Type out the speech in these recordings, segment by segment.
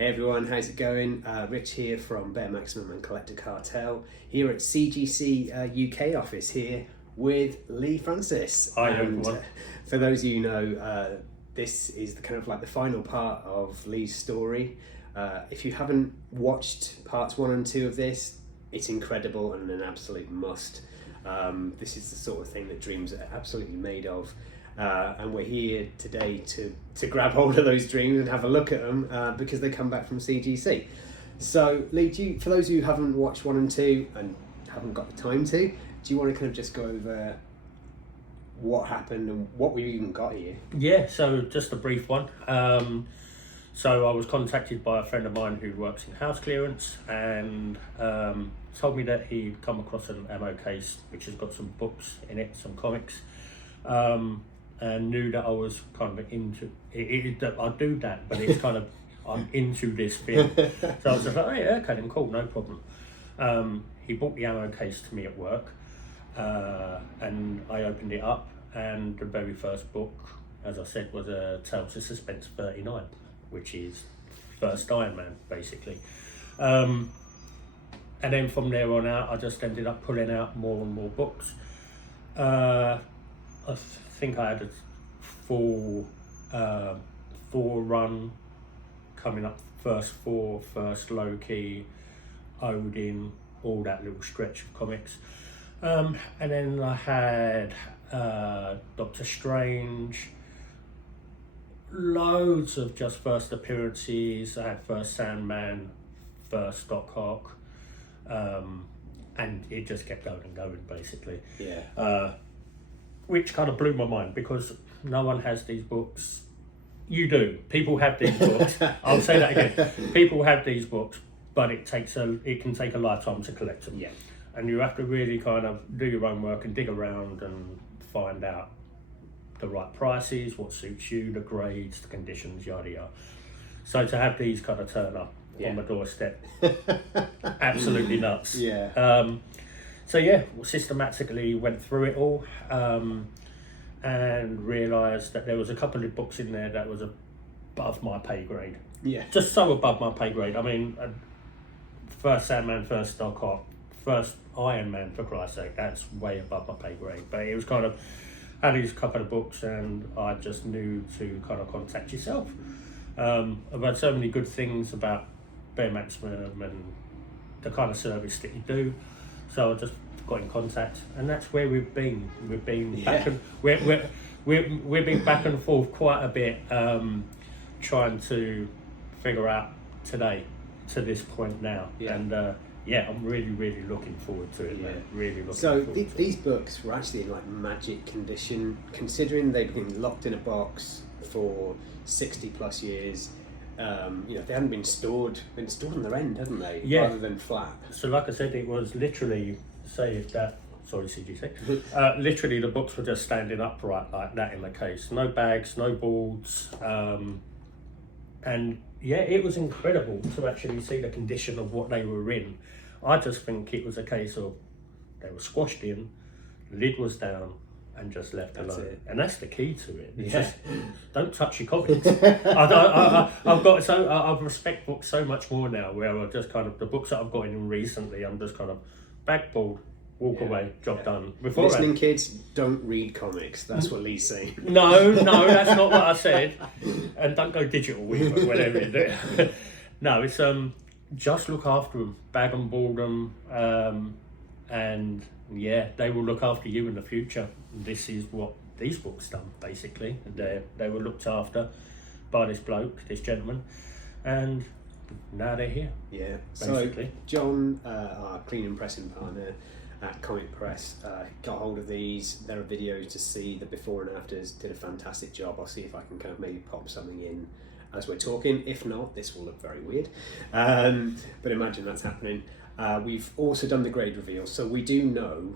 Hey everyone, how's it going? Rich here from Bear Maximum and Collector Cartel here at CGC UK office here with Lee Francis. Hi everyone. For those of you who know, this is the kind of like the final part of Lee's story. If you haven't watched parts 1 and 2 of this, it's incredible and an absolute must. This is the sort of thing that dreams are absolutely made of. And we're here today to grab hold of those dreams and have a look at them because they come back from CGC. So Lee, for those of you who haven't watched 1 and 2 and haven't got the time to, do you want to kind of just go over what happened and what we even got here? Yeah, so just a brief one. So I was contacted by a friend of mine who works in house clearance and told me that he'd come across an ammo case which has got some books in it, some comics. And knew that I was kind of into it. I do that, but it's kind of I'm into this film. So I was just like, oh yeah, okay, then cool, no problem. He bought the ammo case to me at work, and I opened it up, and the very first book, as I said, was Tales of Suspense 39, which is first Iron Man, basically. And then from there on out, I just ended up pulling out more and more books. I think I had a full run coming up, first Loki, Odin, all that little stretch of comics. And then I had Doctor Strange, loads of just first appearances. I had first Sandman, first Doc Ock, and it just kept going and going, basically. Yeah. Which kind of blew my mind because no one has these books. You do. People have these books. I'll say that again. People have these books, but it can take a lifetime to collect them. Yeah. And you have to really kind of do your own work and dig around and find out the right prices, what suits you, the grades, the conditions, yada yada. So to have these kind of turn up on my doorstep, absolutely nuts. Yeah. So yeah, systematically went through it all and realised that there was a couple of books in there that was above my pay grade. Yeah. Just so above my pay grade. I mean, first Sandman, first Doc Ock, first Iron Man, for Christ's sake, that's way above my pay grade. But it was kind of, had these couple of books and I just knew to kind of contact yourself. I've had so many good things about Bear Maximum and the kind of service that you do. So I just got in contact, and that's where we've been. We've been back and we've been back and forth quite a bit, trying to figure out today to this point now. Yeah. And I'm really looking forward to it. Yeah. Man. Really looking So forward to these books were actually in like magic condition, considering they've been locked in a box for 60 plus years. They hadn't been stored on their end, hadn't they? Yeah. Rather than flat. So like I said, it was literally, literally the books were just standing upright like that in the case. No bags, no boards. And yeah, it was incredible to actually see the condition of what they were in. I just think it was a case of they were squashed in, lid was down, and just left alone. It. And that's the key to it. It's just don't touch your comics. I respect books so much more now, where I just kind of, the books that I've got in recently, I'm just kind of bag pulled, walk away, job done. Listening kids, don't read comics. That's what Lee's saying. No, that's not what I said. And don't go digital with it, whatever you do. No, it's just look after them, bag and board them, and yeah, they will look after you in the future. This is what these books done, basically. They were looked after by this bloke, this gentleman, and now they're here. Yeah. Basically. So John, our clean and pressing partner at Comic Press, got hold of these. There are videos to see the before and afters. Did a fantastic job. I'll see if I can kind of maybe pop something in as we're talking. If not, this will look very weird. But imagine that's happening. We've also done the grade reveal, so we do know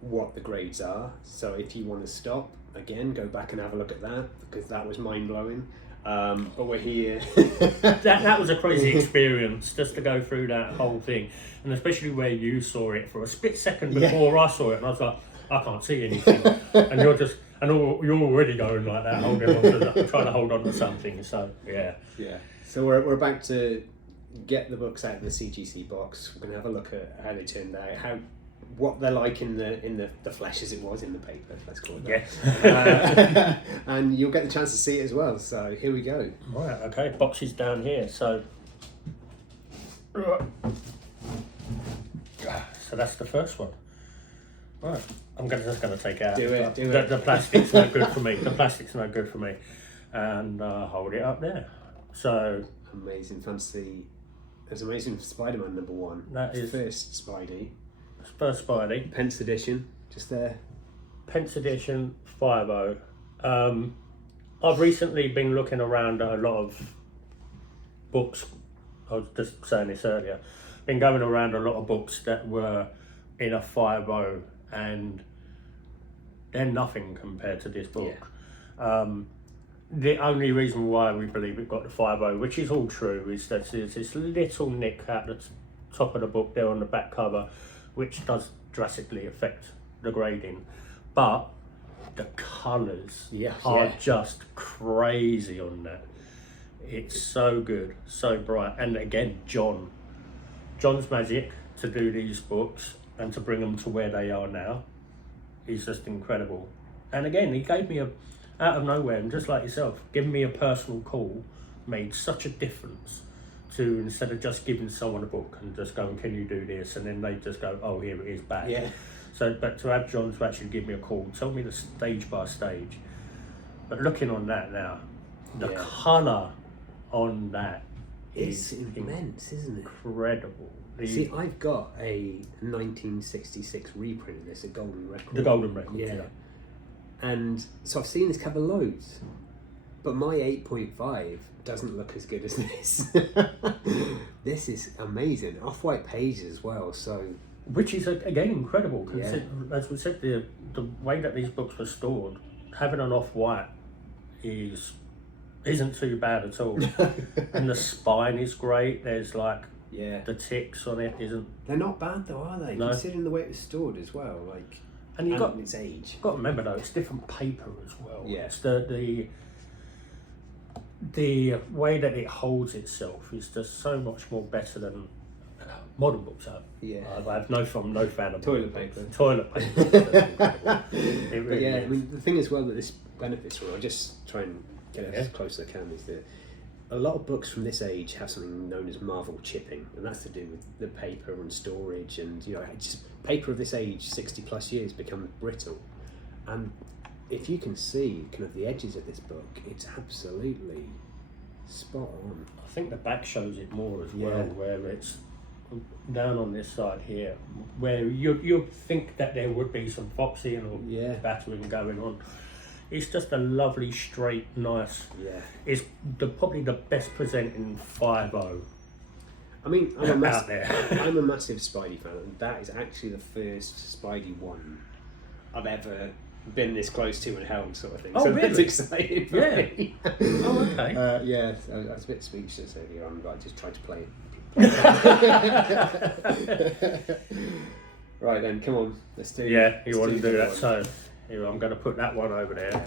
what the grades are. So if you want to stop, again, go back and have a look at that, because that was mind-blowing. But we're here. that was a crazy experience, just to go through that whole thing, and especially where you saw it for a split second before I saw it, and I was like, I can't see anything, and you're already going like that, holding on to that, trying to hold on to something. So yeah. So we're about to get the books out of the CGC box. We're going to have a look at how they turned out, what they're like in the flesh as it was in the paper. Let's call it that. Yes. And you'll get the chance to see it as well. So here we go. Right. Okay. Boxes down here. So that's the first one. Right. I'm just going to take out. Do it. The plastic's no good for me. The plastic's no good for me. And hold it up there. So Amazing Fantasy. There's Amazing Spider-Man #1. That is first Spidey. First Spidey. Pence edition, just there. Pence edition 5.0. I've recently been looking around at a lot of books. I was just saying this earlier. Been going around a lot of books that were in a 5.0 and they're nothing compared to this book. Yeah. The only reason why we believe it got the 5.0, which is all true, is that there's this little nick at the top of the book there on the back cover, which does drastically affect the grading. But the colours are just crazy on that. It's so good, so bright. And again, John's magic to do these books and to bring them to where they are now is just incredible. And again, he gave me out of nowhere, and just like yourself, giving me a personal call made such a difference to, instead of just giving someone a book and just going, can you do this? And then they just go, oh, here it is back. Yeah. So, but to have John to actually give me a call, tell me the stage by stage. But looking on that now, the colour on that is immense, isn't it? Incredible. See, I've got a 1966 reprint of this, a Golden Record. The Golden Record, yeah. And so I've seen this cover loads, but my 8.5 doesn't look as good as this. This is amazing. Off-white pages as well, so... Which is, again, incredible. As we said, the way that these books were stored, having an off-white isn't too bad at all. And the spine is great. There's like... the ticks on it isn't... They're not bad though, are they? No. Considering the way it was stored as well, like... And you've got its age. You've got to remember though, it's different paper as well. Yeah. It's the way that it holds itself is just so much more better than modern books are. Yeah. I'm no fan of toilet paper. Toilet paper. It really is. I mean, the thing as well that this benefits from, I'll just try and get it as close as I can, is that a lot of books from this age have something known as Marvel chipping, and that's to do with the paper and storage, and just paper of this age, 60 plus years, becomes brittle. And if you can see kind of the edges of this book, it's absolutely spot on. I think the back shows it more as well, where it's down on this side here, where you think that there would be some foxing or battering going on. It's just a lovely, straight, nice... Yeah. It's probably the best presenting 5.0. I mean, I'm out there. I'm a massive Spidey fan, and that is actually the first Spidey one I've ever been this close to and held, sort of thing. Oh, so really? That's exciting for me. Oh, okay. I was a bit speechless earlier on, but I just tried to play it. Right then, come on, let's do. Yeah, you want to do that? So, here, I'm going to put that one over there.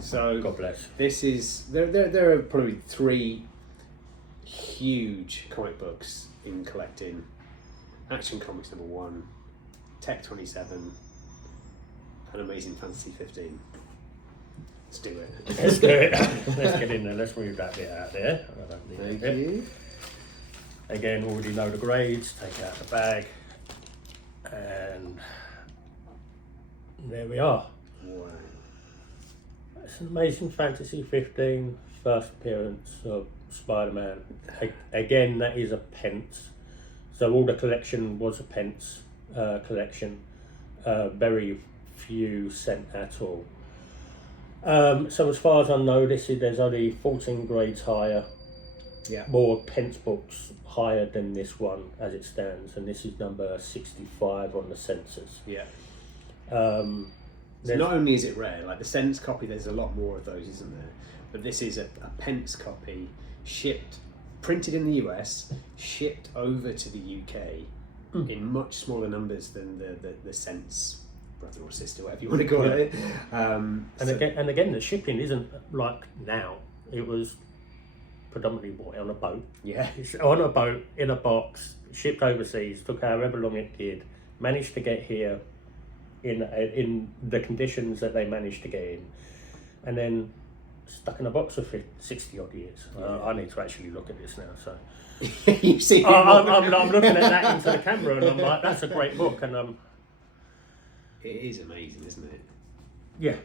So, God bless. This is there are probably 3 huge comic books in collecting: Action Comics #1, Tech 27, and Amazing Fantasy 15. Let's do it. Let's do it. Let's get in there. Let's move that bit out there. Thank you. Again, already know the grades. Take out the bag, and there we are. Wow. It's an Amazing Fantasy 15, first appearance of Spider-Man. Again, that is a pence. So all the collection was a pence collection. Very few sent at all. So as far as I know, there's only 14 grades higher. Yeah. More pence books higher than this one as it stands, and this is number 65 on the census. Yeah. So not only is it rare, like the Sense copy, there's a lot more of those, isn't there? But this is a pence copy, printed in the US, shipped over to the UK in much smaller numbers than the Sense brother or sister, whatever you want to call it. And again, the shipping isn't like now. It was predominantly what, on a boat. Yeah. It's on a boat, in a box, shipped overseas, took however long it did, managed to get here in the conditions that they managed to get in, and then stuck in a box for 60 odd years. I need to actually look at this now. So You see, I'm looking at that into the camera, and I'm like, that's a great book, and it is amazing, isn't it? yeah.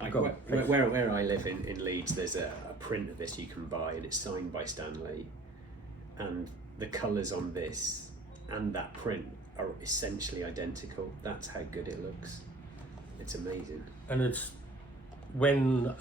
Like Go on, where I live in Leeds, there's a print of this you can buy, and it's signed by Stan Lee, and the colours on this and that print are essentially identical. That's how good it looks. It's amazing. And it's when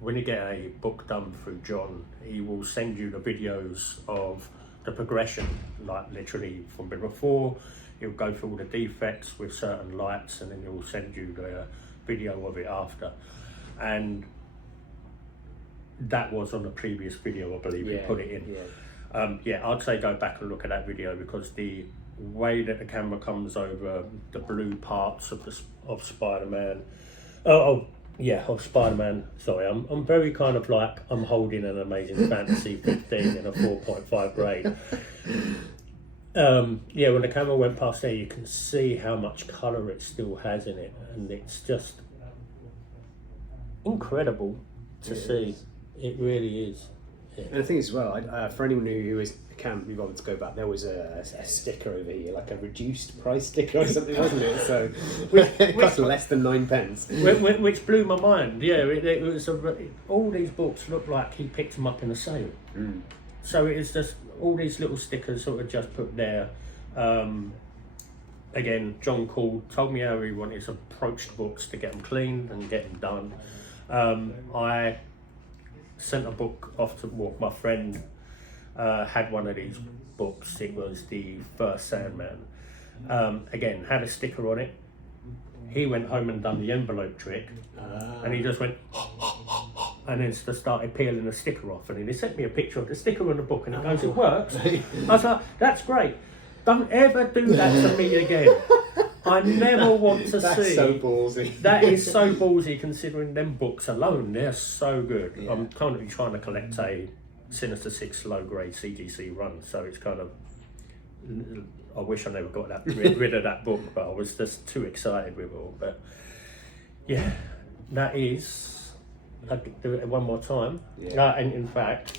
when you get a book done through John, he will send you the videos of the progression, like literally from before. He'll go through all the defects with certain lights, and then he'll send you the video of it after. And that was on the previous video, I believe. He put it in. I'd say go back and look at that video, because the way that the camera comes over the blue parts of Spider-Man, of Spider-Man. Sorry, I'm very kind of like I'm holding an Amazing Fantasy 15 in a 4.5 grade. When the camera went past there, you can see how much colour it still has in it, and it's just incredible to see. It really is. Yeah. And the thing is, as well, for anyone who can't be bothered to go back, there was a sticker over here, like a reduced price sticker or something, wasn't it? So it cost less than 9p. Which blew my mind. Yeah, it was all these books look like he picked them up in a sale. So it's just all these little stickers sort of just put there. Again, John called, told me how he wanted to approach the books to get them cleaned and get them done. I sent a book off to my friend. Had one of these books. It was the first Sandman. Again, had a sticker on it. He went home and done the envelope trick, and he just went and then just started peeling the sticker off, and he sent me a picture of the sticker on the book, and it goes, it works. I was like, that's great. Don't ever do that to me again. I never want to see. That's so ballsy. That is so ballsy, considering them books alone, they're so good. Yeah. I'm currently trying to collect a Sinister Six low grade CGC run, so it's kind of, I wish I never got rid of that book, but I was just too excited with it all. But yeah, that is, I'll do it one more time. Yeah. And in fact,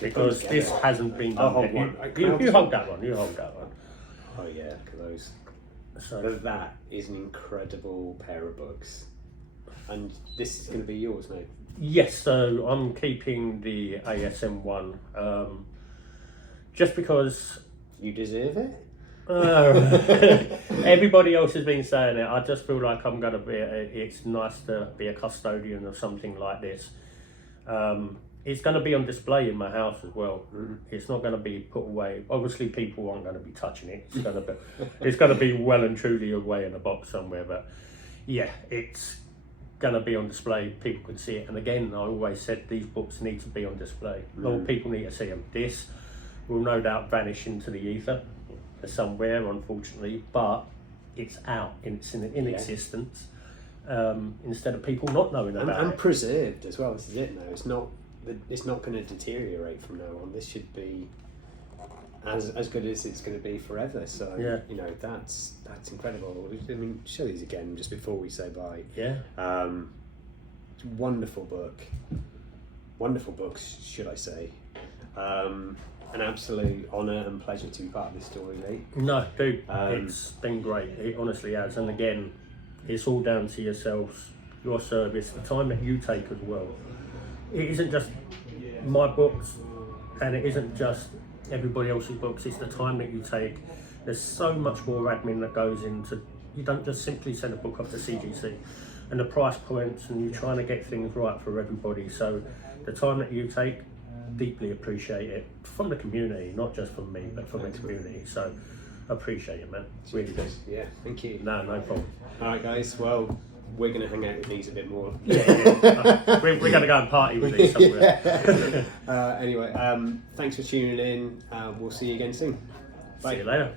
because this hasn't been I'll done hold yet, one. you hold that one, you hold that one. Oh yeah, look at those. So That is an incredible pair of books, and this is going to be yours, mate. yes, so I'm keeping the ASM one, just because You deserve it. everybody else has been saying it. I just feel like I'm going to be. It's nice to be a custodian of something like this. It's going to be on display in my house as well. It's not going to be put away. Obviously, people aren't going to be touching it. It's going to be well and truly away in a box somewhere. But yeah, it's going to be on display. People can see it. And again, I always said these books need to be on display. All people need to see them. This will no doubt vanish into the ether somewhere, unfortunately, but it's out. It's in existence. Instead of people not knowing about and it. preserved as well. This is it now. It's not going to deteriorate from now on. This should be as good as it's going to be forever. So you know, that's incredible. I mean, show these again just before we say bye. Yeah. Wonderful book. Wonderful books, should I say? An absolute honour and pleasure to be part of this story, mate. No, dude, it's been great. It honestly has. And again, it's all down to yourselves, your service, the time that you take as well. It isn't just my books, and it isn't just everybody else's books. It's the time that you take. There's so much more admin that goes into. You don't just simply send a book off to CGC, and the price points, and you're trying to get things right for everybody. So the time that you take, deeply appreciate it from the community, not just from me, but from the community. So appreciate it, man. Really good. Yeah, thank you. No problem. All right, guys. Well, we're going to hang out with these a bit more. Yeah. We're going to go and party with these somewhere. Anyway, thanks for tuning in. We'll see you again soon. Bye. See you later.